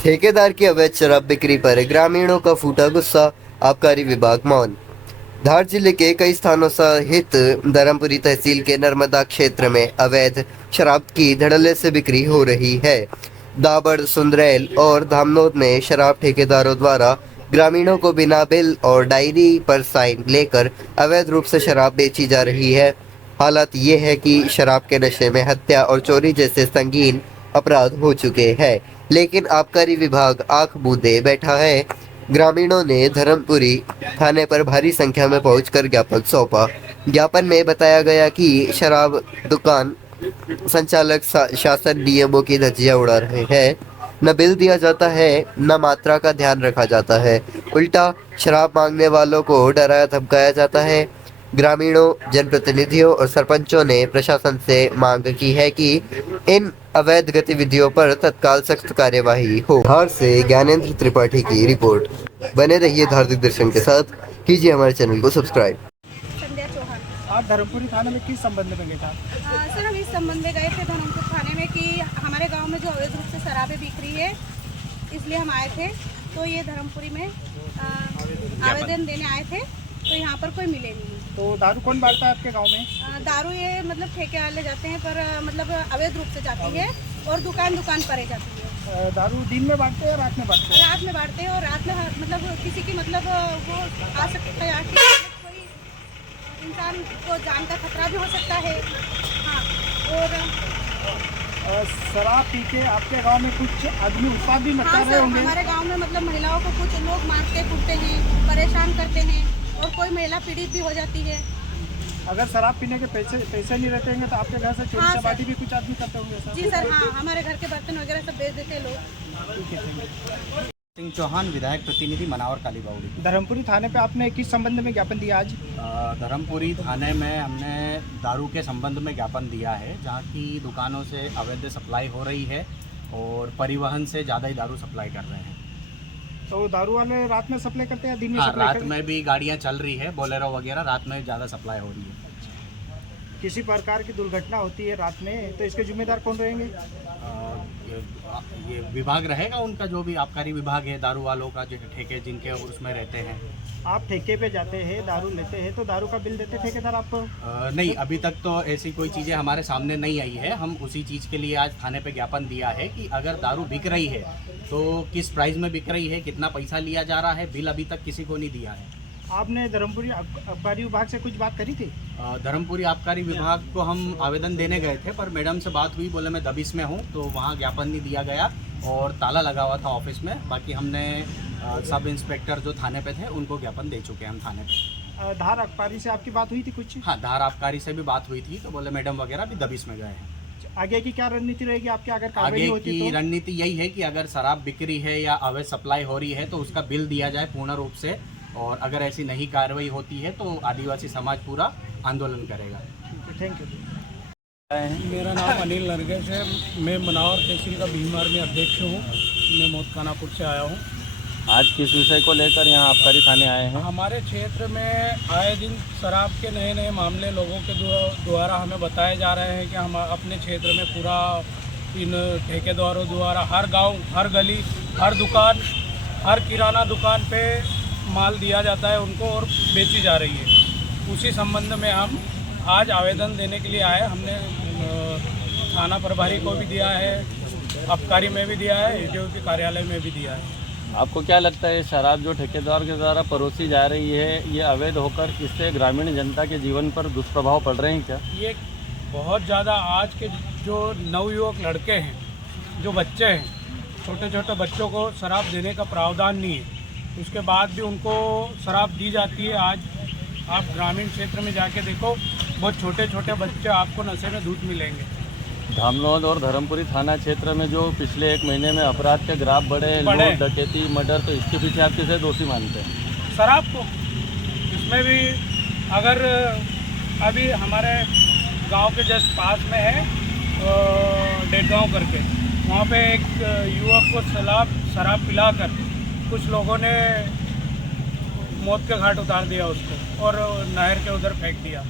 ठेकेदार की अवैध शराब बिक्री पर ग्रामीणों का फूटा गुस्सा, आबकारी विभाग मौन। धार जिले के कई स्थानों सहित धर्मपुरी तहसील के नर्मदा क्षेत्र में अवैध शराब की धड़ल्ले से बिक्री हो रही है। दाबड़, सुंदरैल और धामनोद में शराब ठेकेदारों द्वारा ग्रामीणों को बिना बिल और डायरी पर साइन लेकर अवैध रूप से शराब बेची जा रही है। हालत ये है कि शराब के नशे में हत्या और चोरी जैसे संगीन अपराध हो चुके हैं, लेकिन आबकारी विभाग आंख मूंदे बैठा है। ग्रामीणों ने धर्मपुरी थाने पर भारी संख्या में पहुंचकर ज्ञापन सौंपा। ज्ञापन में बताया गया कि शराब दुकान संचालक शासन नियमों की धज्जियां उड़ा रहे हैं। न बिल दिया जाता है, न मात्रा का ध्यान रखा जाता है। उल्टा शराब मांगने वालों को डराया धमकाया जाता है। ग्रामीणों, जनप्रतिनिधियों और सरपंचों ने प्रशासन से मांग की है कि इन अवैध गतिविधियों पर तत्काल सख्त कार्यवाही हो। धार से ज्ञानेंद्र त्रिपाठी की रिपोर्ट। बने रहिए धार दिग्दर्शन के साथ, कीजिए हमारे चैनल को सब्सक्राइब। संध्या चौहान। आप धर्मपुरी थाने में किस संबंध में गए था? सर, हम इस संबंध में गए थे धर्मपुर थाने में कि हमारे गांव में जो अवैध रूप से शराबें बिक रही है, इसलिए हम आए थे। तो ये धर्मपुरी में आवेदन देने आए थे, तो यहाँ पर कोई मिले नहीं। तो दारू कौन बांटता है आपके गांव में? दारू ये मतलब ठेके वाले जाते हैं, पर मतलब अवैध रूप से जाती है और दुकान दुकान पर जाती है। दारू दिन में बांटते हैं या रात में बांटते हैं? रात में बांटते हैं, और रात में मतलब किसी की मतलब वो आ सकता है, आके कोई इंसान को जान का खतरा भी हो सकता है। हाँ, और शराब पी के आपके गांव में कुछ आदमी उत्पाद भी मचा रहे होंगे? हमारे गांव में मतलब महिलाओं को कुछ लोग मारते कूटते हैं, परेशान करते हैं, और कोई महिला पीड़ित भी हो जाती है। अगर शराब पीने के पैसे नहीं रहते होंगे तो आपके घर से चोरी चपाटी भी कुछ आदमी करते होंगे सर? जी सर, हाँ, हमारे घर के बर्तन वगैरह सब बेच देते हैं लोग। सिंह चौहान, विधायक प्रतिनिधि मनावर काली बावड़ी। धर्मपुरी थाने पे आपने किस संबंध में ज्ञापन दिया आज? धर्मपुरी थाने में हमने दारू के संबंध में ज्ञापन दिया है, जहाँ की दुकानों से अवैध सप्लाई हो रही है और परिवहन से ज़्यादा ही दारू सप्लाई कर रहे हैं। तो दारू वाले रात में सप्लाई करते हैं या दिन में? हाँ, रात में भी गाड़ियाँ चल रही है, बोलेरो वगैरह, रात में ज़्यादा सप्लाई हो रही है। किसी प्रकार की दुर्घटना होती है रात में तो इसके जिम्मेदार कौन रहेंगे? ये विभाग रहेगा उनका, जो भी आबकारी विभाग है, दारू वालों का जो ठेके जिनके उसमें रहते हैं। आप ठेके पे जाते हैं, दारू लेते हैं, तो दारू का बिल देते ठेकेदार आपको? नहीं, अभी तक तो ऐसी कोई चीज़ें हमारे सामने नहीं आई है। हम उसी चीज़ के लिए आज थाने पे ज्ञापन दिया है कि अगर दारू बिक रही है तो किस प्राइस में बिक रही है, कितना पैसा लिया जा रहा है, बिल अभी तक किसी को नहीं दिया है। आपने धर्मपुरी आबकारी विभाग से कुछ बात करी थी? धर्मपुरी आबकारी विभाग को हम आवेदन देने गए थे, पर मैडम से बात हुई, बोले मैं दबिश में हूँ, तो वहाँ ज्ञापन नहीं दिया गया और ताला लगा हुआ था ऑफिस में। बाकी हमने सब इंस्पेक्टर जो थाने पे थे उनको ज्ञापन दे चुके हैं हम थाने पे। धार आबकारी से आपकी बात हुई थी कुछ? हाँ, धार आबकारी से भी बात हुई थी, तो बोले मैडम वगैरह भी दबिश में गए हैं। आगे की क्या रणनीति रहेगी आपकी अगर कार्रवाई आगे होती की तो? रणनीति यही है कि अगर शराब बिक्री है या अवैध सप्लाई हो रही है तो उसका बिल दिया जाए पूर्ण रूप से, और अगर ऐसी नहीं कार्रवाई होती है तो आदिवासी समाज पूरा आंदोलन करेगा। Thank you. मेरा नाम अनिल नरगेश है। मैं मनावर तहसील का भीम आर्मी अध्यक्ष हूँ। मैं मोतखानापुर से आया हूँ। आज किस विषय को लेकर यहाँ आबकारी थाने आए हैं? हमारे क्षेत्र में आए दिन शराब के नए नए मामले लोगों के द्वारा हमें बताए जा रहे हैं कि हम अपने क्षेत्र में पूरा इन ठेकेदारों द्वारा हर गांव, हर गली, हर दुकान, हर किराना दुकान पे माल दिया जाता है उनको और बेची जा रही है। उसी संबंध में हम आज आवेदन देने के लिए आए। हमने थाना प्रभारी को भी दिया है, आबकारी में भी दिया है, एडीओ के कार्यालय में भी दिया है। आपको क्या लगता है शराब जो ठेकेदार के द्वारा परोसी जा रही है, ये अवैध होकर इससे ग्रामीण जनता के जीवन पर दुष्प्रभाव पड़ रहे हैं क्या? ये बहुत ज़्यादा आज के जो नवयुवक लड़के हैं, जो बच्चे हैं, छोटे छोटे बच्चों को शराब देने का प्रावधान नहीं है, उसके बाद भी उनको शराब दी जाती है। आज आप ग्रामीण क्षेत्र में जाके देखो, बहुत छोटे छोटे बच्चे आपको नशे में धूत मिलेंगे। धामनोद और धर्मपुरी थाना क्षेत्र में जो पिछले 1 महीने में अपराध के ग्राफ बढ़े, लूट, डकैती, मर्डर, तो इसके पीछे आप किसे दोषी मानते हैं? शराब को। इसमें भी अगर अभी हमारे गांव के जस्ट पास में है डेडगांव करके, वहाँ पे एक युवक को शराब पिलाकर कुछ लोगों ने मौत के घाट उतार दिया उसको और नहर के उधर फेंक दिया।